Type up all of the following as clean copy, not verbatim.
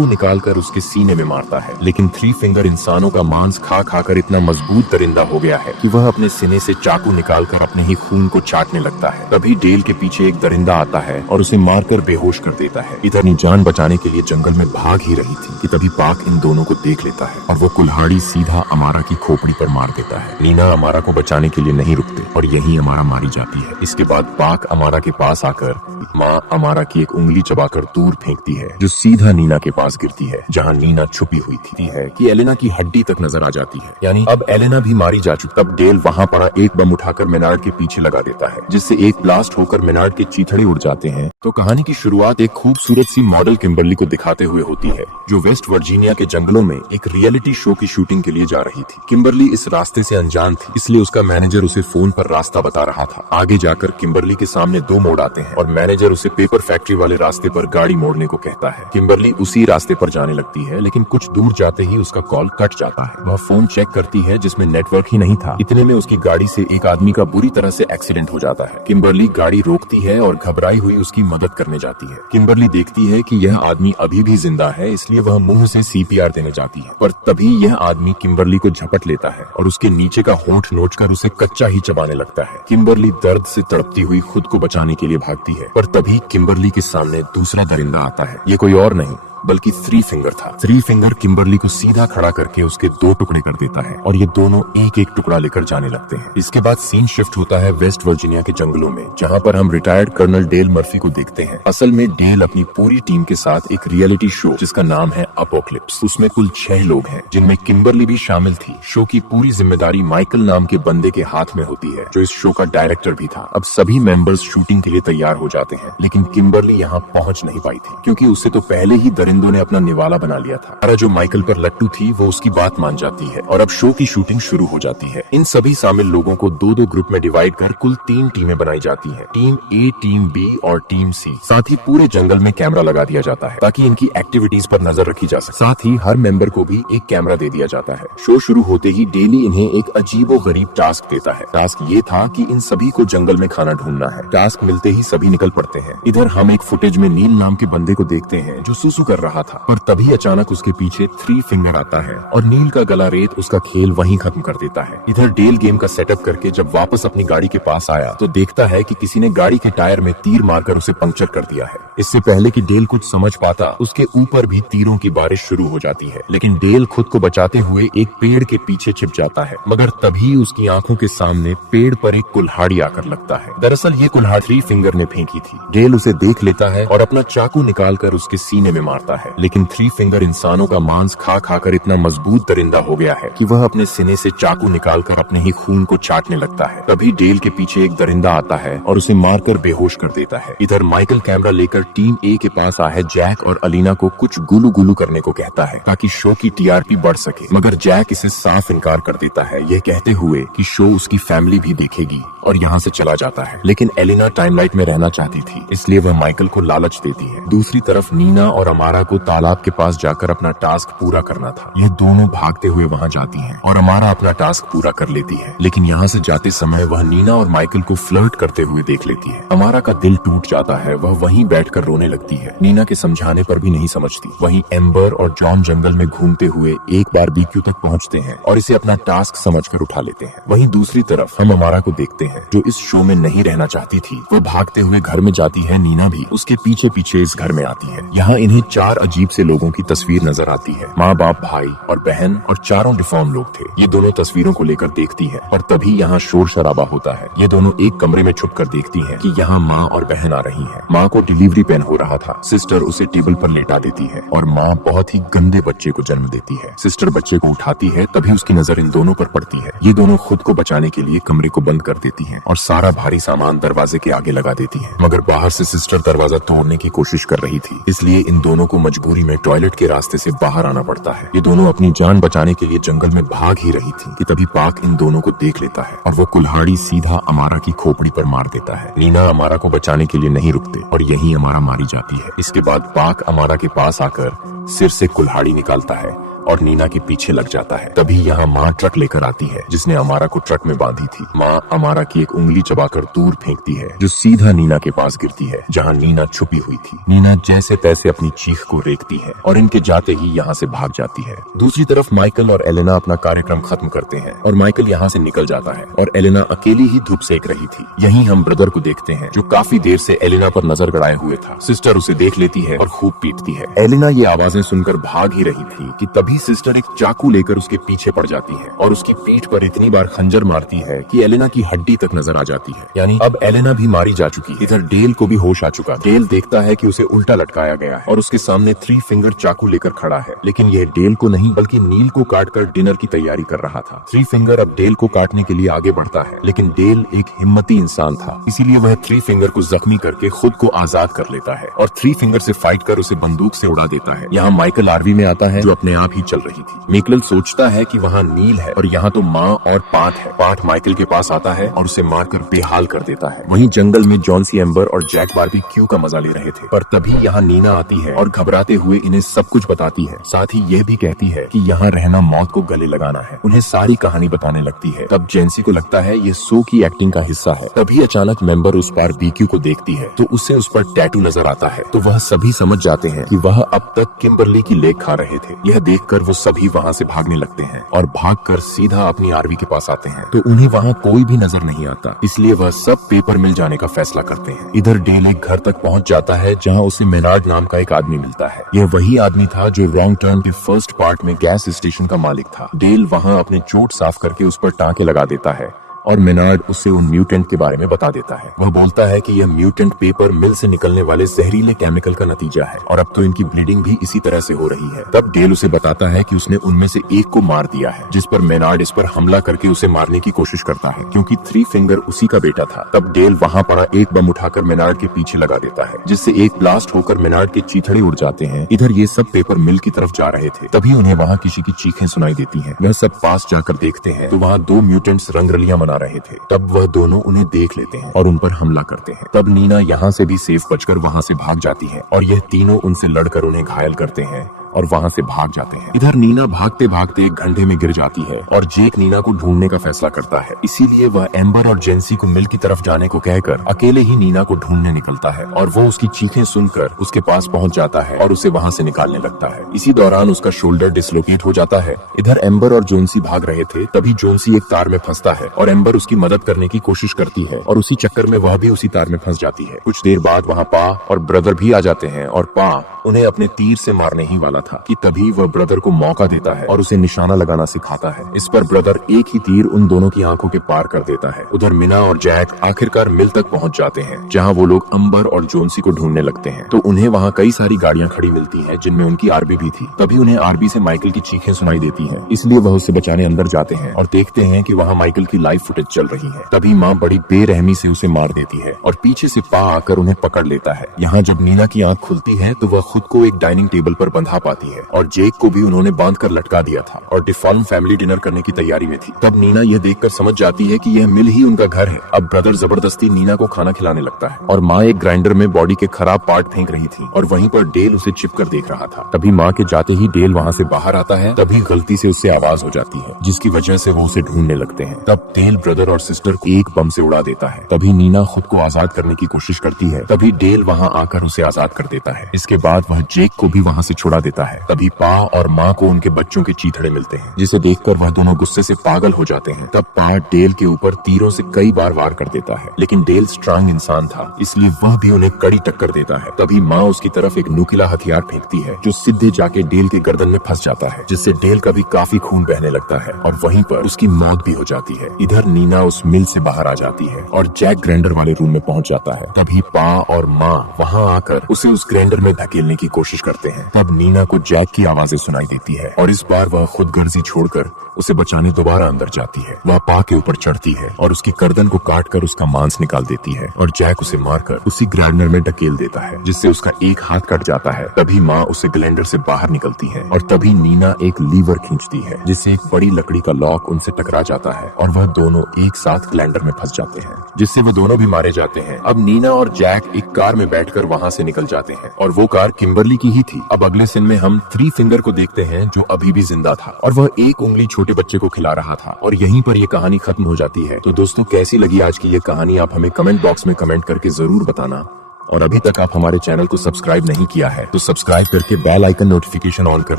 चाकू निकालकर उसके सीने में मारता है। लेकिन थ्री फिंगर इंसानों का मांस खा खाकर इतना मजबूत दरिंदा हो गया है कि वह अपने सीने से चाकू निकालकर अपने ही खून को चाटने लगता है। तभी डेल के पीछे एक दरिंदा आता है और उसे मारकर बेहोश कर देता है। इधर अपनी जान बचाने के लिए जंगल में भाग ही रही थी कि तभी पाक इन दोनों को देख लेता है और वो कुल्हाड़ी सीधा अमारा की खोपड़ी पर मार देता है। नीना अमारा को बचाने के लिए नहीं रुकते और यही अमारा मारी जाती है। इसके बाद पाक अमारा के पास आकर माँ अमारा की एक उंगली चबाकर दूर फेंकती है जो सीधा नीना के पास गिरती है जहाँ नीना छुपी हुई थी है कि एलेना की हड्डी तक नजर आ जाती है। यानी अब एलेना भी मारी जा चुकी। तब डेल वहाँ पड़ा एक बम उठाकर मेनार्ड के पीछे लगा देता है जिससे एक ब्लास्ट होकर मेनार्ड के चीथड़े उड़ जाते हैं। तो कहानी की शुरुआत एक खूबसूरत सी मॉडल किम्बरली को दिखाते हुए होती है जो वेस्ट वर्जीनिया के जंगलों में एक रियलिटी शो की शूटिंग के लिए जा रही थी। किम्बरली इस रास्ते से अनजान थी इसलिए उसका मैनेजर उसे फोन पर रास्ता बता रहा था। आगे जाकर किम्बरली के सामने दो मोड़ आते हैं और मैनेजर उसे पेपर फैक्ट्री वाले रास्ते पर गाड़ी मोड़ने को कहता है। किम्बरली उसी रास्ते पर जाने लगती है लेकिन कुछ दूर जाते ही उसका कॉल कट जाता है। वह फोन चेक करती है जिसमें नेटवर्क ही नहीं था। इतने में उसकी गाड़ी से एक आदमी का बुरी तरह से एक्सीडेंट हो जाता है। किम्बरली गाड़ी रोकती है और घबराई हुई उसकी मदद करने जाती है। किम्बरली देखती है कि यह आदमी अभी भी जिंदा है इसलिए वह मुंह से CPR देने जाती है पर तभी यह आदमी किम्बरली को झपट लेता है और उसके नीचे का होंठ नोचकर उसे कच्चा ही चबाने लगता है। किम्बरली दर्द से तड़पती हुई खुद को बचाने के लिए भागती है पर तभी किम्बरली के सामने दूसरा दरिंदा आता है। ये कोई और नहीं बल्कि थ्री फिंगर था। थ्री फिंगर किम्बरली को सीधा खड़ा करके उसके दो टुकड़े कर देता है और ये दोनों एक एक टुकड़ा लेकर जाने लगते हैं। इसके बाद सीन शिफ्ट होता है वेस्ट वर्जीनिया के जंगलों में जहाँ पर हम रिटायर्ड कर्नल डेल मर्फी को देखते हैं। असल में डेल अपनी पूरी टीम के साथ एक रियलिटी शो जिसका नाम है अपोक्लिप्स, उसमें कुल 6 लोग हैं जिनमें किम्बरली भी शामिल थी। शो की पूरी जिम्मेदारी माइकल नाम के बंदे के हाथ में होती है जो इस शो का डायरेक्टर भी था। अब सभी मेंबर्स शूटिंग के लिए तैयार हो जाते हैं लेकिन किम्बरली यहाँ पहुँच नहीं पाई थी क्योंकि उससे तो पहले ही दरिंदों ने अपना निवाला बना लिया था। सारा जो माइकल पर लट्टू थी वो उसकी बात मान जाती है और अब शो की शूटिंग शुरू हो जाती है। इन सभी शामिल लोगों को दो दो ग्रुप में डिवाइड कर कुल 3 टीमें बनाई जाती हैं, टीम ए, टीम बी और टीम सी। साथ ही पूरे जंगल में कैमरा लगा दिया जाता है ताकि इनकी एक्टिविटीज पर नजर रखी जा सके। साथ ही हर मेंबर को भी एक कैमरा दे दिया जाता है। शो शुरू होते ही डेली इन्हें एक अजीबो गरीब टास्क देता है। टास्क ये था कि इन सभी को जंगल में खाना ढूंढना है। टास्क मिलते ही सभी निकल पड़ते हैं। इधर हम एक फुटेज में नील नाम के बंदे को देखते हैं जो सुसु कर रहा था पर तभी अचानक उसके पीछे थ्री फिंगर आता है और नील का गला रेत उसका खेल वहीं खत्म कर देता है। इधर डेल गेम का सेटअप करके जब वापस अपनी गाड़ी के पास आया तो देखता है कि किसी ने गाड़ी के टायर में तीर मारकर उसे पंक्चर कर दिया है। इससे पहले कि डेल कुछ समझ पाता उसके ऊपर भी तीरों की बारिश शुरू हो जाती है लेकिन डेल खुद को बचाते हुए एक पेड़ के पीछे छिप जाता है मगर तभी उसकी आंखों के सामने पेड़ पर एक कुल्हाड़ी आकर लगता है। दरअसल ये कुल्हाड़ी थ्री फिंगर ने फेंकी थी। डेल उसे देख लेता है और अपना चाकू निकालकर उसके सीने में मारता है लेकिन थ्री फिंगर इंसानों का मांस खा खाकर इतना मजबूत दरिंदा हो गया है कि वह अपने सीने से चाकू निकालकर अपने ही खून को चाटने लगता है। तभी डेल के पीछे एक दरिंदा आता है और उसे मारकर बेहोश कर देता है। इधर माइकल कैमरा लेकर टीम ए के पास आए जैक और अलीना को कुछ गुलू गुलू करने को कहता है ताकि शो की TRP बढ़ सके मगर जैक इसे साफ इनकार कर देता है ये कहते हुए कि शो उसकी फैमिली भी देखेगी और यहाँ से चला जाता है। लेकिन एलिना टाइमलाइट में रहना चाहती थी इसलिए वह माइकल को लालच देती है। दूसरी तरफ नीना और अमारा को तालाब के पास जाकर अपना टास्क पूरा करना था। ये दोनों भागते हुए वहाँ जाती हैं और अमारा अपना टास्क पूरा कर लेती है लेकिन यहाँ से जाते समय वह नीना और माइकल को फ्लर्ट करते हुए देख लेती है। अमारा का दिल टूट जाता है, वह वहीं बैठकर रोने लगती है। नीना के समझाने पर भी नहीं समझती। वहीं एम्बर और जॉन जंगल में घूमते हुए एक बार BQ तक पहुँचते हैं और इसे अपना टास्क समझकर उठा लेते हैं। वहीं दूसरी तरफ हम अमारा को देखते हैं जो इस शो में नहीं रहना चाहती थी। वह भागते हुए घर में जाती है। नीना भी उसके पीछे पीछे इस घर में आती है। यहाँ इन्हें 4 अजीब से लोगों की तस्वीर नजर आती है। माँ बाप, भाई और बहन और चारों डिफॉर्म लोग थे। ये दोनों तस्वीरों को लेकर देखती है और तभी यहाँ शोर शराबा होता है। ये दोनों एक कमरे में छुप कर देखती है कि यहाँ माँ और बहन आ रही है। माँ को डिलीवरी पेन हो रहा था। सिस्टर उसे टेबल पर लेटा देती है और माँ बहुत ही गंदे बच्चे को जन्म देती है। सिस्टर बच्चे को उठाती है, तभी उसकी नजर इन दोनों पर पड़ती है। ये दोनों खुद को बचाने के लिए कमरे को बंद कर देती हैं और सारा भारी सामान दरवाजे के आगे लगा देती है। मगर बाहर से सिस्टर दरवाजा तोड़ने की कोशिश कर रही थी, इसलिए इन दोनों को मजबूरी में टॉयलेट के रास्ते से बाहर आना पड़ता है। ये दोनों अपनी जान बचाने के लिए जंगल में भाग ही रही थी कि तभी पाक इन दोनों को देख लेता है और वो कुल्हाड़ी सीधा अमारा की खोपड़ी पर मार देता है। नीना अमारा को बचाने के लिए नहीं रुकते और यहीं अमारा मारी जाती है। इसके बाद पाक अमारा के पास आकर सिर से कुल्हाड़ी निकालता है और नीना के पीछे लग जाता है। तभी यहाँ माँ ट्रक लेकर आती है जिसने अमारा को ट्रक में बांधी थी। माँ अमारा की एक उंगली चबाकर दूर फेंकती है जो सीधा नीना के पास गिरती है जहाँ नीना छुपी हुई थी। नीना जैसे तैसे अपनी चीख को रेखती है और इनके जाते ही यहाँ से भाग जाती है। दूसरी तरफ माइकल और एलेना अपना कार्यक्रम खत्म करते हैं और माइकल यहाँ से निकल जाता है और एलेना अकेली ही धूप सेक रही थी। यहीं हम ब्रदर को देखते हैं जो काफी देर से एलेना पर नजर गड़ाए हुए था। सिस्टर उसे देख लेती है और खूब पीटती है। एलेना ये आवाजें सुनकर भाग ही रही थी कि तभी सिस्टर एक चाकू लेकर उसके पीछे पड़ जाती है और उसकी पीठ पर इतनी बार खंजर मारती है कि एलेना की हड्डी तक नजर आ जाती है। यानी अब एलेना भी मारी जा चुकी है। इधर डेल को भी होश आ चुका। डेल देखता है कि उसे उल्टा लटकाया गया है और उसके सामने 3 फिंगर चाकू लेकर खड़ा है, लेकिन यह डेल को नहीं बल्कि नील को काटकर डिनर की तैयारी कर रहा था। 3 फिंगर अब डेल को काटने के लिए आगे बढ़ता है, लेकिन डेल एक हिम्मती इंसान था, इसीलिए वह 3 फिंगर को जख्मी करके खुद को आजाद कर लेता है और 3 फिंगर से फाइट कर उसे बंदूक से उड़ा देता है। यहाँ माइकल आरवी में आता है जो अपने आप ही चल रही थी। मेकल सोचता है कि वहाँ नील है और यहाँ तो माँ और पाट है। पाट माइकल के पास आता है और उसे मारकर बेहाल कर देता है। वहीं जंगल में जॉन सी एम्बर और जैक बारबेक्यू का मजा ले रहे थे, पर तभी यहाँ नीना आती है और घबराते हुए इन्हें सब कुछ बताती है। साथ ही यह भी कहती है कि यहाँ रहना मौत को गले लगाना है। उन्हें सारी कहानी बताने लगती है। तब जेंसी को लगता है ये शो की एक्टिंग का हिस्सा है। तभी अचानक मेंबर उस पार बीक्यू को देखती है तो उससे उस पर टैटू नजर आता है, तो वह सभी समझ जाते हैं कि वह अब तक किम्बरली की लेक खा रहे थे। यह देखकर वो सभी वहाँ से भागने लगते हैं और भागकर सीधा अपनी आरवी के पास आते हैं, तो उन्हें वहाँ कोई भी नजर नहीं आता, इसलिए वह सब पेपर मिल जाने का फैसला करते हैं। इधर डेल एक घर तक पहुँच जाता है जहाँ उसे मेनार्ड नाम का एक आदमी मिलता है। यह वही आदमी था जो रॉन्ग टर्न के फर्स्ट पार्ट में गैस स्टेशन का मालिक था। डेल वहाँ अपने चोट साफ करके उस पर टाँके लगा देता है और मेनार्ड उससे उन म्यूटेंट के बारे में बता देता है। वह बोलता है कि यह म्यूटेंट पेपर मिल से निकलने वाले जहरीले केमिकल का नतीजा है और अब तो इनकी ब्लीडिंग भी इसी तरह से हो रही है। तब डेल उसे बताता है कि उसने उनमें से एक को मार दिया है, जिस पर मेनार्ड इस पर हमला करके उसे मारने की कोशिश करता है क्योंकि 3 फिंगर उसी का बेटा था। तब डेल वहाँ पड़ा एक बम उठाकर मेनार्ड के पीछे लगा देता है, जिससे एक ब्लास्ट होकर मेनार्ड के चीथड़े उड़ जाते हैं। इधर ये सब पेपर मिल की तरफ जा रहे थे, तभी उन्हें वहाँ किसी की चीखें सुनाई देती है। वह सब पास जाकर देखते हैं तो वहाँ 2 म्यूटेंट्स रंगरलियां मना रहे थे। तब वह दोनों उन्हें देख लेते हैं और उन पर हमला करते हैं। तब नीना यहाँ से भी सेफ बचकर वहाँ से भाग जाती है और यह तीनों उनसे लड़कर उन्हें घायल करते हैं और वहाँ से भाग जाते हैं। इधर नीना भागते भागते एक गड्ढे में गिर जाती है और जेक नीना को ढूंढने का फैसला करता है, इसीलिए वह एम्बर और जेंसी को मिल की तरफ जाने को कहकर अकेले ही नीना को ढूंढने निकलता है और वो उसकी चीखें सुनकर उसके पास पहुंच जाता है और उसे वहाँ से निकालने लगता है। इसी दौरान उसका शोल्डर डिसलोकेट हो जाता है। इधर एम्बर और जोन्सी भाग रहे थे, तभी जोन्सी एक तार में फंसता है और एम्बर उसकी मदद करने की कोशिश करती है और उसी चक्कर में वह भी उसी तार में फंस जाती है। कुछ देर बाद वहाँ पा और ब्रदर भी आ जाते हैं और पा उन्हें अपने तीर से मारने ही वाला था कि तभी वह ब्रदर को मौका देता है और उसे निशाना लगाना सिखाता है। इस पर ब्रदर एक ही तीर उन दोनों की आंखों के पार कर देता है। उधर मिना और जैक आखिरकार मिल तक पहुंच जाते हैं जहां वो लोग अंबर और जोन्सी को ढूंढने लगते हैं, तो उन्हें वहां कई सारी गाड़ियां खड़ी मिलती हैं जिनमें उनकी आरबी भी थी। तभी उन्हें आरबी से माइकल की चीखें सुनाई देती हैं, इसलिए वह उसे बचाने अंदर जाते हैं और देखते हैं कि वहाँ माइकल की लाइव फुटेज चल रही है। तभी माँ बड़ी बेरहमी से उसे मार देती है और पीछे से पा आकर उन्हें पकड़ लेता है। यहाँ जब नीना की आंख खुलती है तो वह खुद को एक डाइनिंग टेबल पर बंधा पाती है और जेक को भी उन्होंने बांध कर लटका दिया था और डिफॉल्म फैमिली डिनर करने की तैयारी में थी। तब नीना यह देखकर समझ जाती है कि यह मिल ही उनका घर है। अब ब्रदर जबरदस्ती नीना को खाना खिलाने लगता है और माँ एक ग्राइंडर में बॉडी के खराब पार्ट फेंक रही थी और वहीं पर डेल उसे चिप कर देख रहा था। तभी माँ के जाते ही डेल वहाँ से बाहर आता है, तभी गलती से उससे आवाज हो जाती है जिसकी वजह से वो उसे ढूंढने लगते हैं। तब डेल ब्रदर और सिस्टर को एक बम से उड़ा देता है। तभी नीना खुद को आजाद करने की कोशिश करती है, तभी डेल वहाँ आकर उसे आजाद कर देता है। इसके बाद वह जेक को भी वहाँ से छुड़ा देता है। तभी पा और माँ को उनके बच्चों के चीथड़े मिलते हैं, जिसे देखकर वह दोनों गुस्से से पागल हो जाते हैं। तब पा डेल के ऊपर तीरों से कई बार वार कर देता है, लेकिन डेल स्ट्रांग इंसान था, इसलिए वह भी उन्हें कड़ी टक्कर देता है। तभी माँ उसकी तरफ एक नुकीला हथियार फेंकती है जो सीधे जाके डेल के गर्दन में फंस जाता है, जिससे डेल का भी काफी खून बहने लगता है और वहीं पर उसकी मौत भी हो जाती है। इधर नीना उस मिल से बाहर आ जाती है और जैक ग्राइंडर वाले रूम में पहुंच जाता है। तभी पा और माँ वहाँ आकर उसे उस ग्राइंडर में धकेलने की कोशिश करते हैं। तब नीना को जैक की आवाजें सुनाई देती है और इस बार वह खुद गर्जी छोड़कर उसे बचाने दोबारा अंदर जाती है। वह पा के ऊपर चढ़ती है और उसकी गर्दन को काटकर उसका मांस निकाल देती है और जैक उसे मारकर उसी ग्राइंडर में ढकेल देता है, जिससे उसका एक हाथ कट जाता है। तभी माँ उसे ग्राइंडर से बाहर निकलती है और तभी नीना एक लीवर खींचती है, जिससे एक बड़ी लकड़ी का लॉक उनसे टकरा जाता है और वह दोनों एक साथ ग्राइंडर में फंस जाते हैं, जिससे वे दोनों भी मारे जाते हैं। अब नीना और जैक एक कार में बैठकर वहाँ से निकल जाते हैं और वो कार किम्बरली की ही थी। अब अगले सीन में हम थ्री फिंगर को देखते हैं जो अभी भी जिंदा था और वह एक उंगली छोटे बच्चे को खिला रहा था और यहीं पर ये कहानी खत्म हो जाती है। तो दोस्तों कैसी लगी आज की ये कहानी आप हमें कमेंट बॉक्स में कमेंट करके जरूर बताना। और अभी तक आप हमारे चैनल को सब्सक्राइब नहीं किया है तो सब्सक्राइब करके बेल आइकन नोटिफिकेशन ऑन कर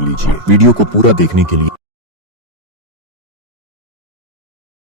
लीजिए वीडियो को पूरा देखने के लिए।